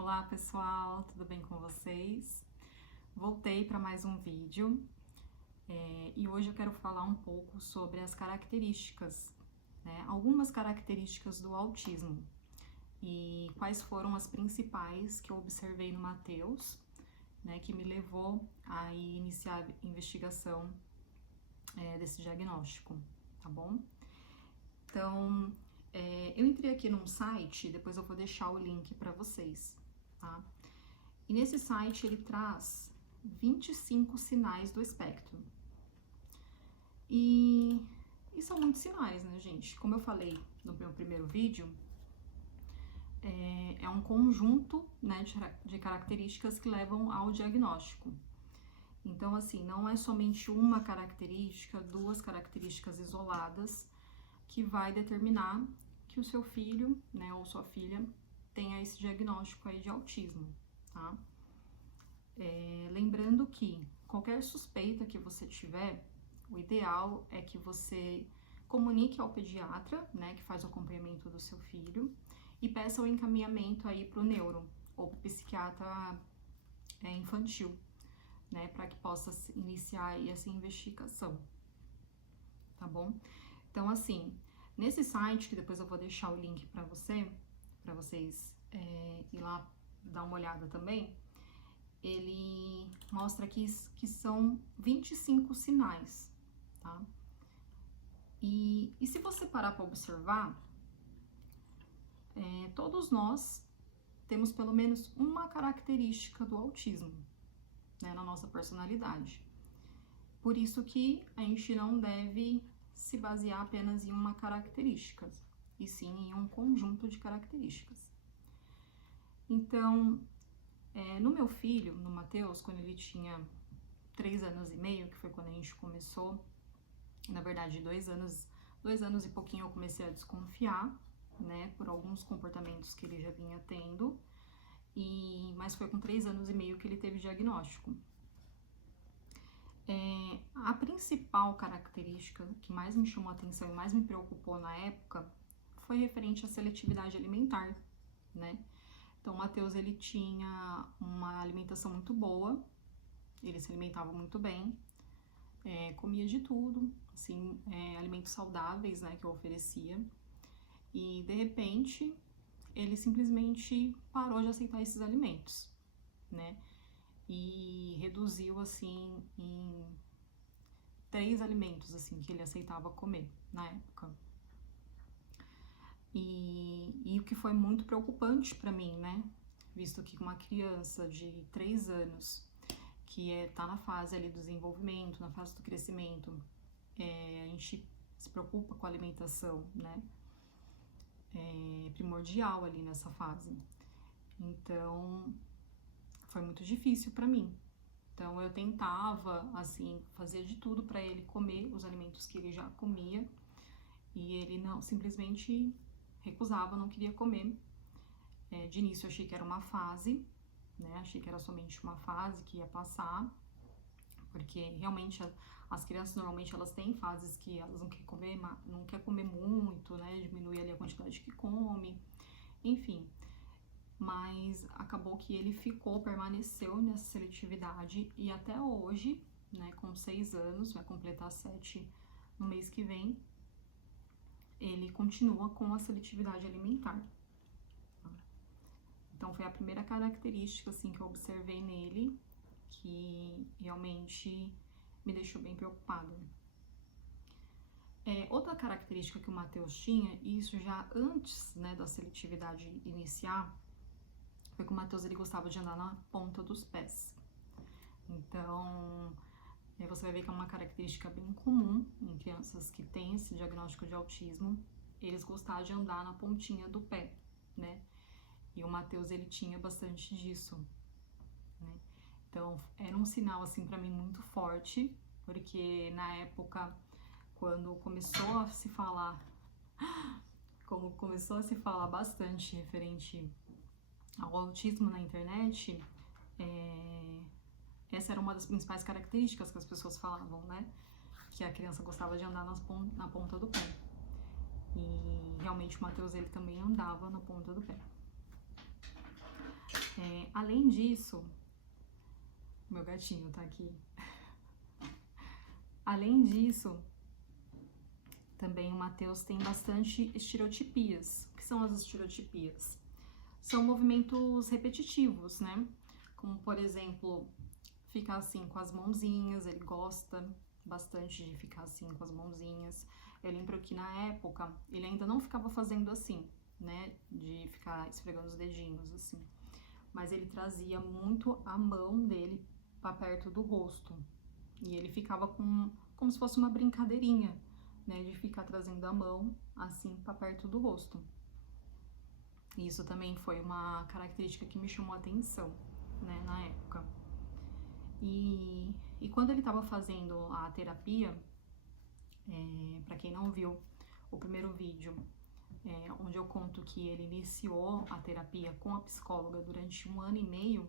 Olá pessoal, tudo bem com vocês? Voltei para mais um vídeo e hoje eu quero falar um pouco sobre as características, né? Algumas características do autismo e quais foram as principais que eu observei no Matheus, né, que me levou a iniciar a investigação desse diagnóstico, tá bom? Então, eu entrei aqui num site, depois eu vou deixar o link para vocês, tá? E nesse site ele traz 25 sinais do espectro. E são muitos sinais, né, gente? Como eu falei no meu primeiro vídeo, é um conjunto, né, de características que levam ao diagnóstico. Então, assim, não é somente uma característica, duas características isoladas que vai determinar que o seu filho, né, ou sua filha tenha esse diagnóstico aí de autismo, tá? Lembrando que qualquer suspeita que você tiver, o ideal é que você comunique ao pediatra, né, que faz o acompanhamento do seu filho, e peça o encaminhamento aí para o neuro ou para o psiquiatra infantil, né, para que possa iniciar aí essa investigação, tá bom? Então, assim, nesse site, que depois eu vou deixar o link para vocês ir lá dar uma olhada também, ele mostra aqui que são 25 sinais, tá? E se você parar para observar, todos nós temos pelo menos uma característica do autismo, né, na nossa personalidade. Por isso que a gente não deve se basear apenas em uma característica, e sim em um conjunto de características. Então, no meu filho, no Matheus, quando ele tinha 3 anos e meio, que foi quando a gente começou, na verdade 2 anos e pouquinho eu comecei a desconfiar, né, por alguns comportamentos que ele já vinha tendo, mas foi com 3 anos e meio que ele teve diagnóstico. A principal característica que mais me chamou a atenção e mais me preocupou na época foi referente à seletividade alimentar, né? Então, o Matheus, ele tinha uma alimentação muito boa, ele se alimentava muito bem, comia de tudo, assim, alimentos saudáveis, né, que eu oferecia, e de repente ele simplesmente parou de aceitar esses alimentos, né, e reduziu, assim, em 3 alimentos, assim, que ele aceitava comer na época. E o que foi muito preocupante para mim, né, visto que uma criança de 3 anos, que tá na fase ali do desenvolvimento, na fase do crescimento, a gente se preocupa com a alimentação, né, é primordial ali nessa fase. Então, foi muito difícil para mim. Então, eu tentava, assim, fazer de tudo para ele comer os alimentos que ele já comia, e ele não, simplesmente recusava, não queria comer. De início eu achei que era uma fase, né, achei que era somente uma fase que ia passar, porque realmente as crianças normalmente elas têm fases que elas não querem comer muito, né, diminuir ali a quantidade que come, enfim. Mas acabou que ele permaneceu nessa seletividade e até hoje, né, com 6 anos, vai completar 7 no mês que vem, ele continua com a seletividade alimentar. Então, foi a primeira característica, assim, que eu observei nele, que realmente me deixou bem preocupada. Outra característica que o Matheus tinha, e isso já antes, né, da seletividade iniciar, foi que o Matheus, ele gostava de andar na ponta dos pés. Então, você vai ver que é uma característica bem comum em crianças que têm esse diagnóstico de autismo, eles gostavam de andar na pontinha do pé, né? E o Matheus, ele tinha bastante disso, né? Então, era um sinal, assim, pra mim muito forte, porque na época, quando começou a se falar bastante referente ao autismo na internet, essa era uma das principais características que as pessoas falavam, né? Que a criança gostava de andar na ponta do pé. E realmente o Matheus, ele também andava na ponta do pé. Além disso, meu gatinho tá aqui. Além disso, também o Matheus tem bastante estereotipias. O que são as estereotipias? São movimentos repetitivos, né? Como, por exemplo, ficar assim com as mãozinhas, ele gosta bastante de ficar assim com as mãozinhas. Eu lembro que na época ele ainda não ficava fazendo assim, né? De ficar esfregando os dedinhos assim. Mas ele trazia muito a mão dele para perto do rosto. E ele ficava como se fosse uma brincadeirinha, né? De ficar trazendo a mão assim para perto do rosto. E isso também foi uma característica que me chamou a atenção, né? Na época. E quando ele estava fazendo a terapia, para quem não viu o primeiro vídeo, onde eu conto que ele iniciou a terapia com a psicóloga durante 1 ano e meio,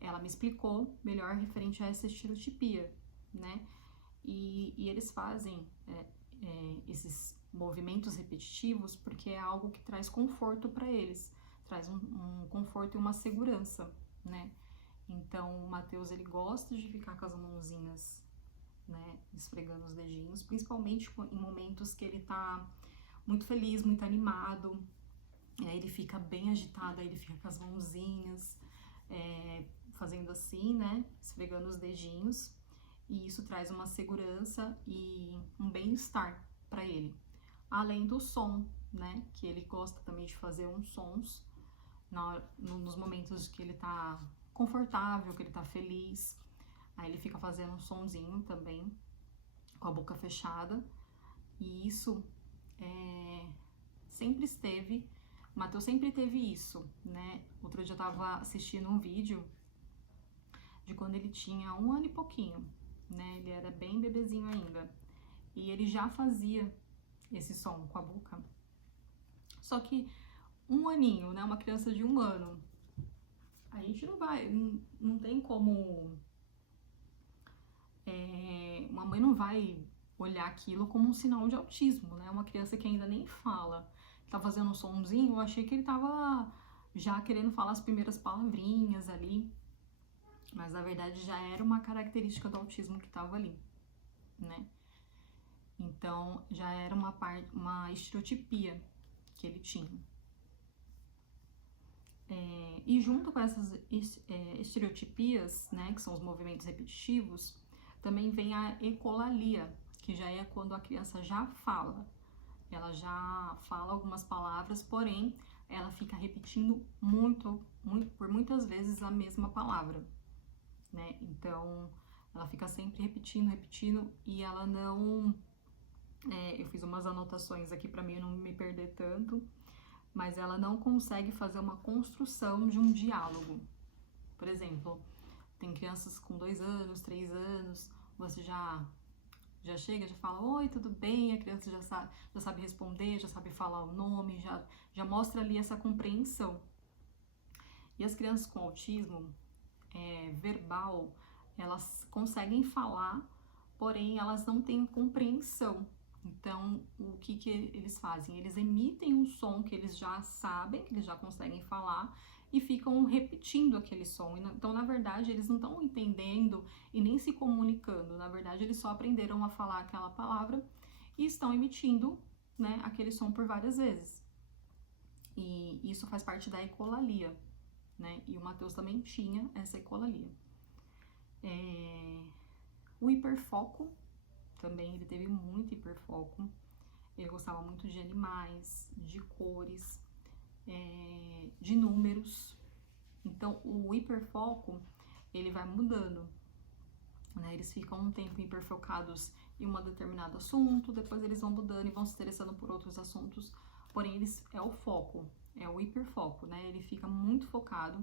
ela me explicou melhor referente a essa estereotipia, né? E eles fazem esses movimentos repetitivos porque é algo que traz conforto para eles, traz um conforto e uma segurança, né? Então, o Matheus, ele gosta de ficar com as mãozinhas, né, esfregando os dedinhos, principalmente em momentos que ele tá muito feliz, muito animado, e aí ele fica bem agitado, aí ele fica com as mãozinhas, fazendo assim, né, esfregando os dedinhos, e isso traz uma segurança e um bem-estar para ele. Além do som, né, que ele gosta também de fazer uns sons nos momentos que ele tá confortável, que ele tá feliz. Aí ele fica fazendo um sonzinho também, com a boca fechada. E isso sempre esteve, o Matheus sempre teve isso, né? Outro dia eu tava assistindo um vídeo de quando ele tinha 1 ano e pouquinho, né? Ele era bem bebezinho ainda. E ele já fazia esse som com a boca. Só que 1 aninho, né? Uma criança de 1 ano, a gente não tem como... uma mãe não vai olhar aquilo como um sinal de autismo, né? Uma criança que ainda nem fala, tá fazendo um sonzinho, eu achei que ele tava já querendo falar as primeiras palavrinhas ali, mas na verdade já era uma característica do autismo que tava ali, né? Então já era uma estereotipia que ele tinha. E junto com essas estereotipias, né, que são os movimentos repetitivos, também vem a ecolalia, que já é quando a criança já fala. Ela já fala algumas palavras, porém, ela fica repetindo por muitas vezes a mesma palavra, né? Então, ela fica sempre repetindo, e ela não... eu fiz umas anotações aqui para mim não me perder tanto, mas ela não consegue fazer uma construção de um diálogo. Por exemplo, tem crianças com 2 anos, 3 anos, você já chega, já fala, oi, tudo bem? A criança já sabe responder, já sabe falar o nome, já mostra ali essa compreensão. E as crianças com autismo verbal, elas conseguem falar, porém elas não têm compreensão. Então, o que eles fazem? Eles emitem um som que eles já sabem, que eles já conseguem falar, e ficam repetindo aquele som. Então, na verdade, eles não estão entendendo e nem se comunicando. Na verdade, eles só aprenderam a falar aquela palavra e estão emitindo, né, aquele som por várias vezes. E isso faz parte da ecolalia, né? E o Matheus também tinha essa ecolalia. O hiperfoco, também ele teve muito hiperfoco. Ele gostava muito de animais, de cores, de números. Então, o hiperfoco, ele vai mudando, né? Eles ficam um tempo hiperfocados em um determinado assunto, depois eles vão mudando e vão se interessando por outros assuntos, porém é o foco, é o hiperfoco, né? Ele fica muito focado,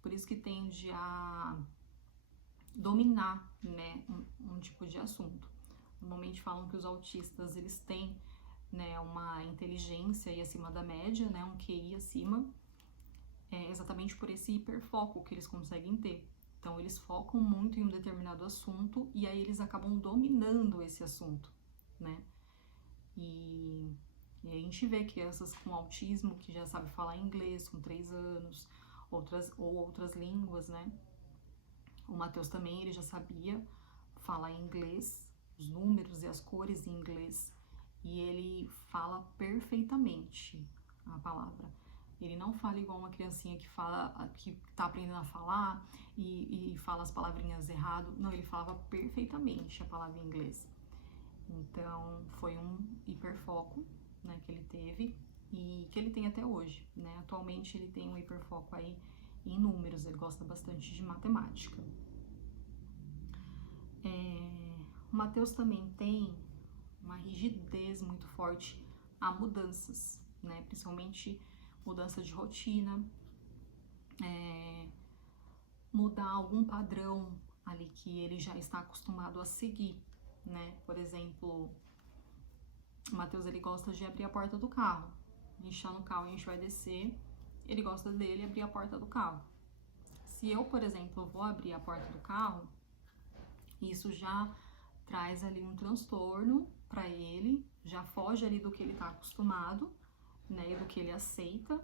por isso que tende a dominar, né, um tipo de assunto. Normalmente falam que os autistas, eles têm, né, uma inteligência aí acima da média, né, um QI acima, exatamente por esse hiperfoco que eles conseguem ter. Então, eles focam muito em um determinado assunto e aí eles acabam dominando esse assunto, né? E a gente vê crianças com autismo que já sabem falar inglês com 3 anos, outras línguas, né? O Matheus também, ele já sabia falar inglês, os números e as cores em inglês, e ele fala perfeitamente a palavra. Ele não fala igual uma criancinha que tá aprendendo a falar e fala as palavrinhas errado. Não, ele falava perfeitamente a palavra em inglês. Então, foi um hiperfoco, né, que ele teve e que ele tem até hoje, né? Atualmente ele tem um hiperfoco aí em números, ele gosta bastante de matemática. O Matheus também tem uma rigidez muito forte a mudanças, né? Principalmente mudança de rotina, mudar algum padrão ali que ele já está acostumado a seguir, né? Por exemplo, o Matheus, ele gosta de abrir a porta do carro. A gente tá no carro, a gente vai descer, ele gosta dele abrir a porta do carro. Se eu, por exemplo, vou abrir a porta do carro, isso já traz ali um transtorno para ele, já foge ali do que ele tá acostumado, né, e do que ele aceita.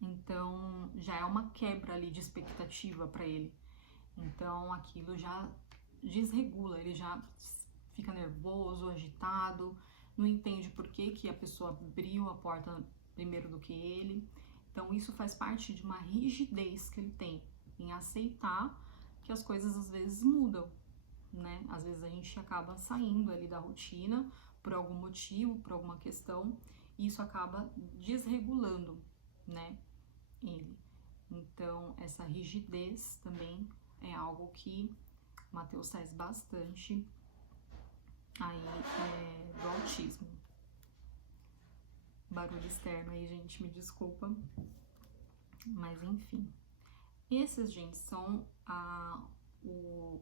Então, já é uma quebra ali de expectativa para ele. Então, aquilo já desregula, ele já fica nervoso, agitado, não entende por que a pessoa abriu a porta primeiro do que ele. Então, isso faz parte de uma rigidez que ele tem em aceitar que as coisas às vezes mudam, né? Às vezes a gente acaba saindo ali da rotina por algum motivo, por alguma questão, e isso acaba desregulando, né, ele. Então, essa rigidez também é algo que o Matheus faz bastante aí do autismo. Barulho externo aí, gente, me desculpa. Mas enfim. Esses, gente, são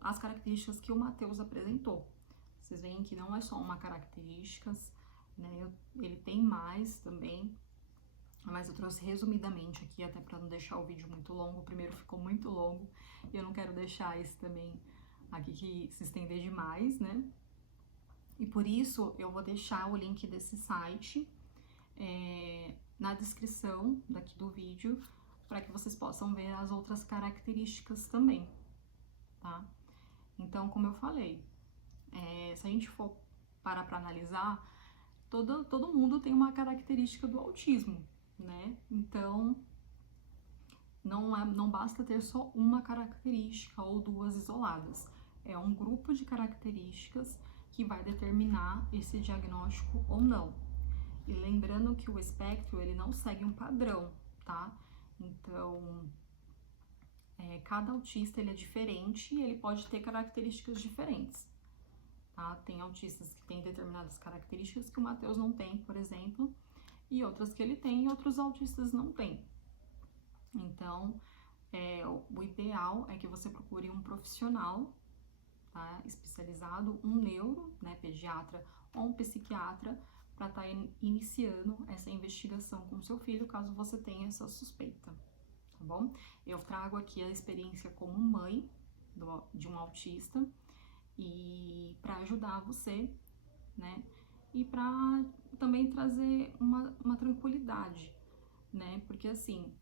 as características que o Matheus apresentou. Vocês veem que não é só uma característica, né? Ele tem mais também, mas eu trouxe resumidamente aqui, até para não deixar o vídeo muito longo. O primeiro ficou muito longo e eu não quero deixar esse também aqui que se estender demais, né? E por isso eu vou deixar o link desse site na descrição daqui do vídeo, para que vocês possam ver as outras características também, tá? Então, como eu falei, se a gente for parar para analisar, todo mundo tem uma característica do autismo, né? Então, não basta ter só uma característica ou duas isoladas. É um grupo de características que vai determinar esse diagnóstico ou não. E lembrando que o espectro, ele não segue um padrão, tá? Então, cada autista, ele é diferente e ele pode ter características diferentes, tá? Tem autistas que têm determinadas características que o Matheus não tem, por exemplo, e outras que ele tem e outros autistas não têm. Então, o ideal é que você procure um profissional, tá, especializado, um neuro, né, pediatra ou um psiquiatra, para estar iniciando essa investigação com o seu filho, caso você tenha essa suspeita, tá bom? Eu trago aqui a experiência como mãe de um autista e para ajudar você, né? E para também trazer uma tranquilidade, né? Porque assim,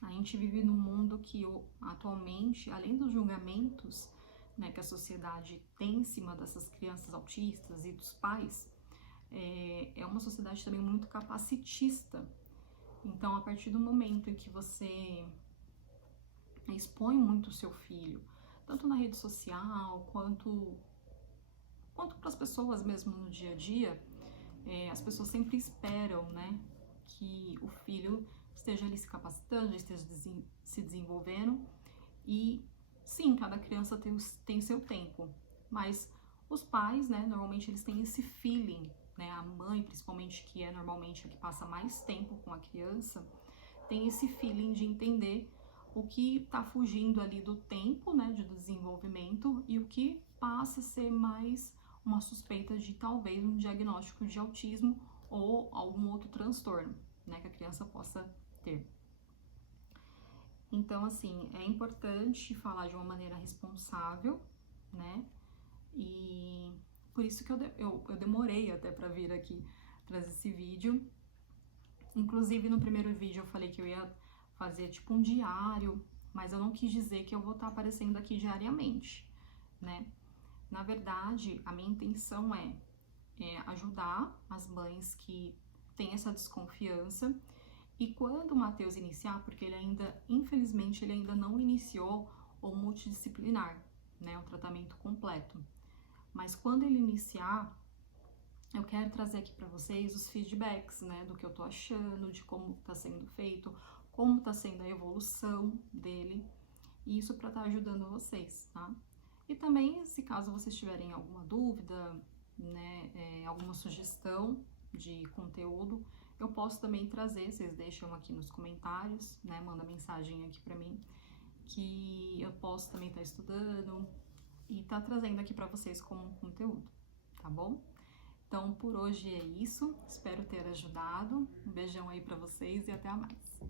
a gente vive num mundo que atualmente, além dos julgamentos, né, que a sociedade tem em cima dessas crianças autistas e dos pais, é uma sociedade também muito capacitista. Então, a partir do momento em que você expõe muito o seu filho, tanto na rede social, quanto para as pessoas mesmo no dia a dia, as pessoas sempre esperam, né, que o filho esteja ali se capacitando, esteja se desenvolvendo. E sim, cada criança tem seu tempo, mas os pais, né, normalmente eles têm esse feeling, né, a mãe principalmente, que é normalmente a que passa mais tempo com a criança, tem esse feeling de entender o que está fugindo ali do tempo, né, de desenvolvimento, e o que passa a ser mais uma suspeita de talvez um diagnóstico de autismo ou algum outro transtorno, né, que a criança possa ter. Então, assim, é importante falar de uma maneira responsável, né? E por isso que eu demorei até para vir aqui trazer esse vídeo. Inclusive, no primeiro vídeo eu falei que eu ia fazer tipo um diário, mas eu não quis dizer que eu vou estar aparecendo aqui diariamente, né? Na verdade, a minha intenção é ajudar as mães que têm essa desconfiança. E quando o Matheus iniciar, porque ele ainda, infelizmente, ele ainda não iniciou o multidisciplinar, né, o tratamento completo. Mas quando ele iniciar, eu quero trazer aqui para vocês os feedbacks, né, do que eu tô achando, de como tá sendo feito, como tá sendo a evolução dele, e isso para estar ajudando vocês, tá? E também, se caso vocês tiverem alguma dúvida, né, alguma sugestão de conteúdo, eu posso também trazer, vocês deixam aqui nos comentários, né, manda mensagem aqui para mim, que eu posso também estar estudando e tá trazendo aqui para vocês como um conteúdo, tá bom? Então, por hoje é isso, espero ter ajudado, um beijão aí para vocês e até mais!